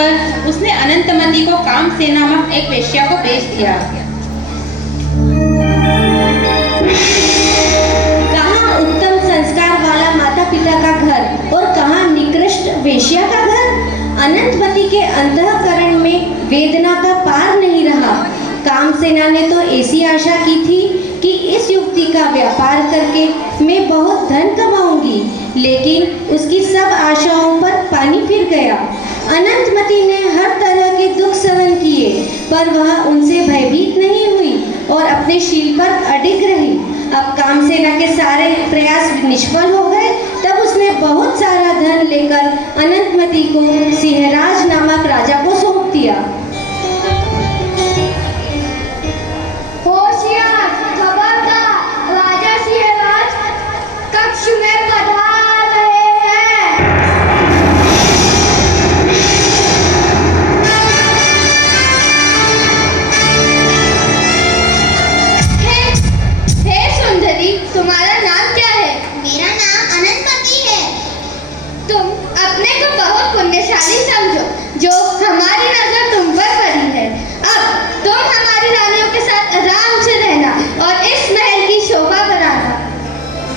होकर उसने अनंतमती को कामसेन नामक एक वेश्या को बेच दिया। कहाँ उत्तम संस्कार वाला माता पिता का घर और कहाँ निकृष्ट वेश्या का घर। अनंतमती के अंतःकरण में वेदना का पार नहीं रहा। कामसेना ने तो ऐसी आशा की थी कि इस युवती का व्यापार करके मैं बहुत धन कमाऊंगी, लेकिन उसकी सब आशाओं पर पानी फिर गया। अनंतमती ने हर तरह के दुख सहन किए, पर वह उनसे भयभीत नहीं हुई और अपने शील पर अडिग रही। अब कामसेना के सारे प्रयास निष्फल हो गए। तब उसने बहुत सारा धन लेकर अनंतमती को सिंहराज नामक राजा को सौंप दिया। होशियार, खबरदार, राजा सिंहराज कक्ष में पधार रहे हैं। हे सुंदरी, तुम्हारा नाम क्या है? मेरा नाम अनंतमती है। तुम अपने को बहुत पुण्यशाली समझो जो हमारी नजर तुम पर पड़ी है। अब तुम हमारी रानियों के साथ आराम से रहना और इस महल की शोभा बढ़ाना।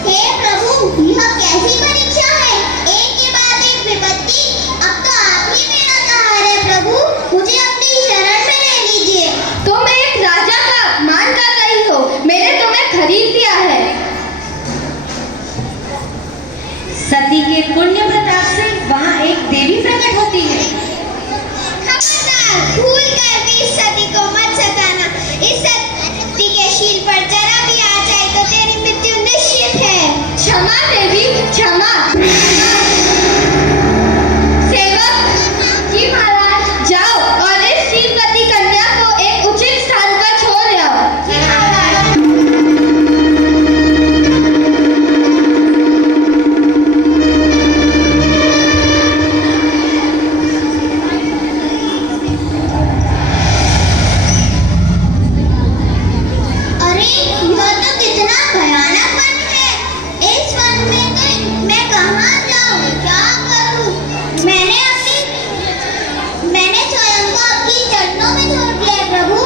हे प्रभु, यह कैसी परीक्षा है? एक के बाद एक विपत्ति। अब तो आप ही मेरा सहारा है प्रभु, मुझे अपनी शरण में ले लीजिए। तुम एक राजा का अपमान कर रही हो। मैंने तुम्हें खरीद लिया है। सती के पुण्य प्रताप से वहाँ एक देवी प्रकट होती है। खबरदार, भूल कर भी इस सती को मत सताना। इस सती के शील पर जरा भी आ जाए तो तेरी मृत्यु निश्चित है। क्षमा देवी, क्षमा। सेवक जी महाराज, जाओ और इस शीलवती कन्या को एक उचित स्थान पर छोड़ आओ। जी महाराज। अरे, यह तो कितना भयानक वन है। इस वन में तो मैं कहाँ जाऊँ, क्या करूँ? मैंने स्वयं को आपकी चरणों में छोड़ दिया है प्रभु।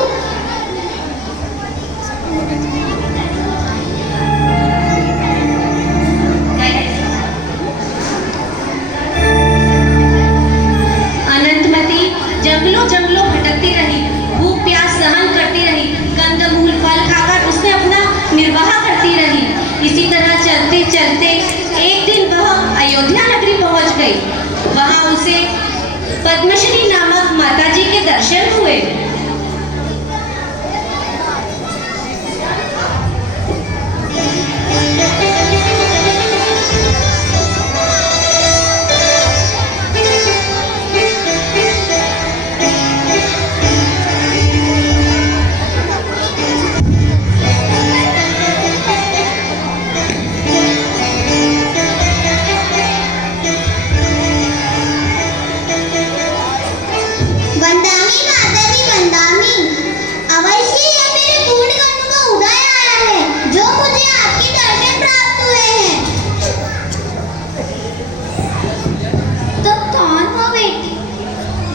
अनंतमती जंगलों जंगलों भटकती रही, भूख प्यास सहन करती रही, कंदमूल फल खाकर उसने अपना निर्वाह करती रही। इसी तरह चलते चलते एक दिन वह अयोध्या नगरी पहुंच गई। वहां उसे पद्मश्री नामक माताजी के दर्शन हुए। वंदामी माताजी, वंदामी। अवश्य यह मेरे पूर्ण कर्म का उदय आया है, जो मुझे आपके दर्शन प्राप्त हुए हैं। तुम कौन हो बेटी?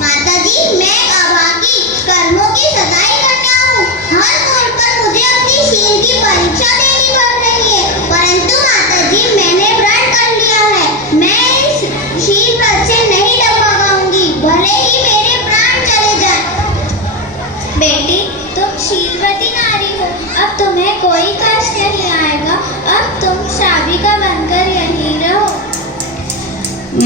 माताजी, मैं अभागी, कर्मों की सदाई कन्या हूँ। हर मोड़ पर मुझे अपनी शील की परीक्षा देनी पड़ रही है, परंतु माताजी मैंने व्रण कर लिया है। मैं इस शील व्रत से नहीं डगमगाऊंगी, भले ही मेरे प्राण चले जाएं। बेटी, तुम शीलवती नारी हो, अब तुम्हें कोई कष्ट नहीं आएगा। अब तुम श्राविका बनकर यहीं रहो।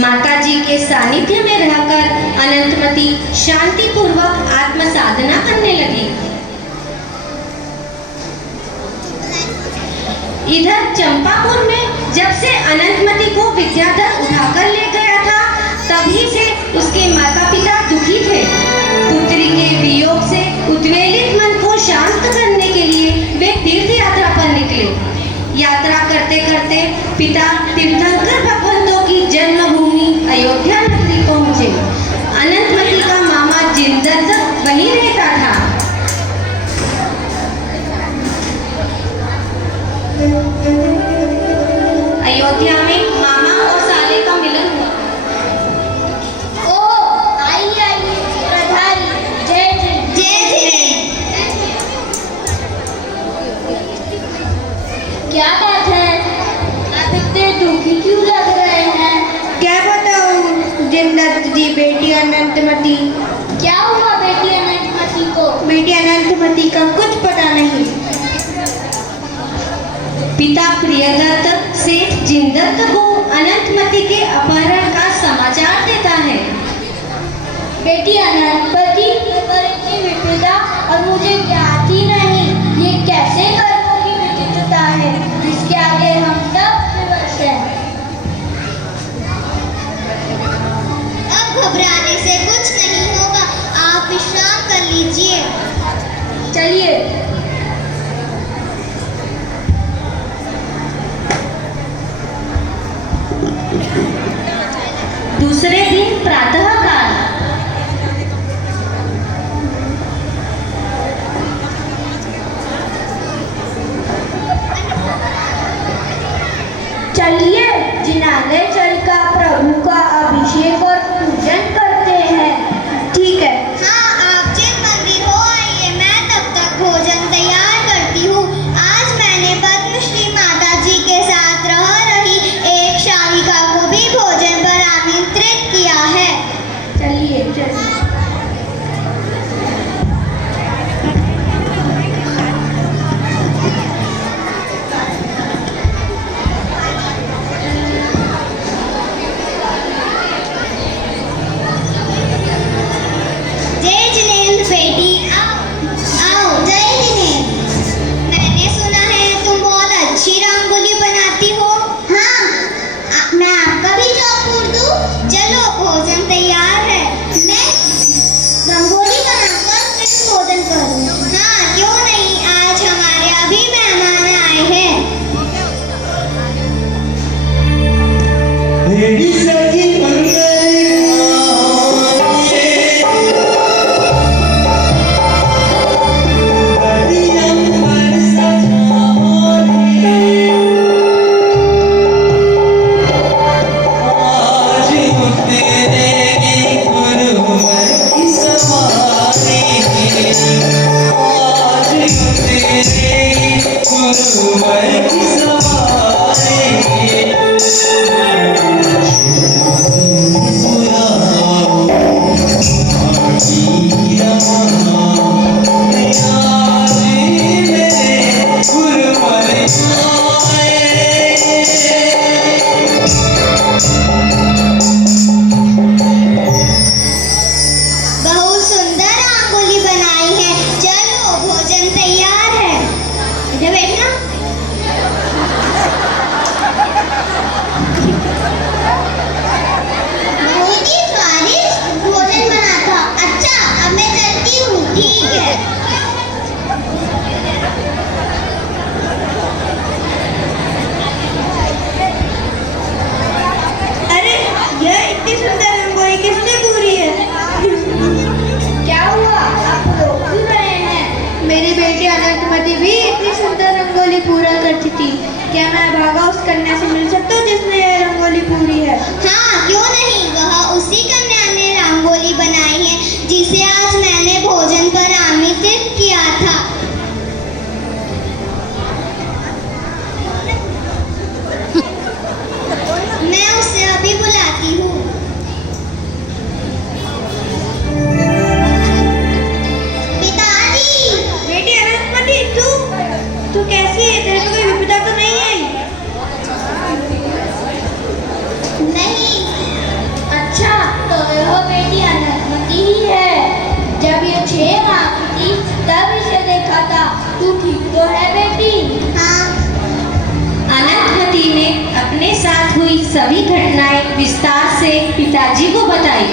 माताजी के सानिध्य में रहकर अनंतमती शांति पूर्वक आत्म साधना करने लगी। इधर चंपापुर में जब से अनंतमती को विद्याधर उठाकर ले गया था, तभी से उसके माता पिता दुखी थे। पुत्री के वियोग से उद्वेलित मन को शांत करने के लिए वे तीर्थ यात्रा पर निकले। यात्रा करते करते पिता तीर्थंकर भगवंतों की जन्मभूमि अयोध्या नगरी पहुंचे। अनंतमती का मामा जिंदर वहीं रहता था। अयोध्या में मामा और साले का मिलन हुआ। ओह, आइए आइए, अनंतमती। क्या हुआ बेटी अनंतमती को? बेटी अनंतमती का कुछ पता नहीं। पिता प्रियदत्त सेठ जिनदत्त को अनंतमती के अपहरण का समाचार देता है। बेटी अनंतमती पर इतनी विपदा और मुझे ज्ञात ही नहीं। ये कैसे कर्मों की विचित्रता है जिसके आगे हम सब विवश हैं। अब घबराने से कुछ नहीं होगा, आप विश्राम कर लीजिए। चलिए। दूसरे दिन प्रातःकाल चलिए जिनालय चलकर प्रभु का अभिषेक और पूजन करते हैं। ठीक है। हाँ, आप जिन मंदिर हो आइए, मैं तब तक भोजन तैयार करती हूँ। आज मैंने पद्मश्री माता जी के साथ रह रही एक शालिका को भी भोजन पर आमंत्रित किया है। चलिए चलिए। जय जिनेंद्र बेटी, आओ। जय जिनेंद्र, मैंने सुना है तुम बहुत अच्छी रंगोली बनाती हो। हाँ, मैं आपका भी जॉब पूर दूं? चलो, भोजन तैयार है। मैं रंगोली बनाकर फिर भोजन करूं। हाँ, क्यों नहीं, आज हमारे अभी मेहमान आए हैं। बहुत सुंदर रंगोली बनाई है। चलो, भोजन तैयार है। इधर बैठना। बहुत ही स्वादिष्ट भोजन बना था। अच्छा, अब मैं चलती हूँ। ठीक है। अरे, यह इतनी सुंदर रंगोली किसने पूरी है? क्या हुआ, आप रोक क्यों रहे हैं? मेरी बेटी अनंतमती भी इतनी सुंदर रंगोली पूरा करती थी। क्या मैं भागा उस कन्या से मिल सकता हूँ जिसने यह रंगोली पूरी है? हाँ, क्यों नहीं, वह उसी कन्या ने रंगोली बनाई है जिसे आज मैंने भोजन पर आमंत्रित किया था। मैं उसे अभी बुलाती हूँ। पिताजी! बेटी अनंतमती, तू कैसी है? तेरे को कोई विपदा तो नहीं आई? नहीं। अच्छा, तो यह बेटी अनंतमती ही है। जब ये 6 माह की थी तब इसे देखा था। तू ठीक तो है बेटी? हाँ। अनंतमती ने अपने साथ हुई सभी घटनाएं विस्तार से पिताजी को बताई।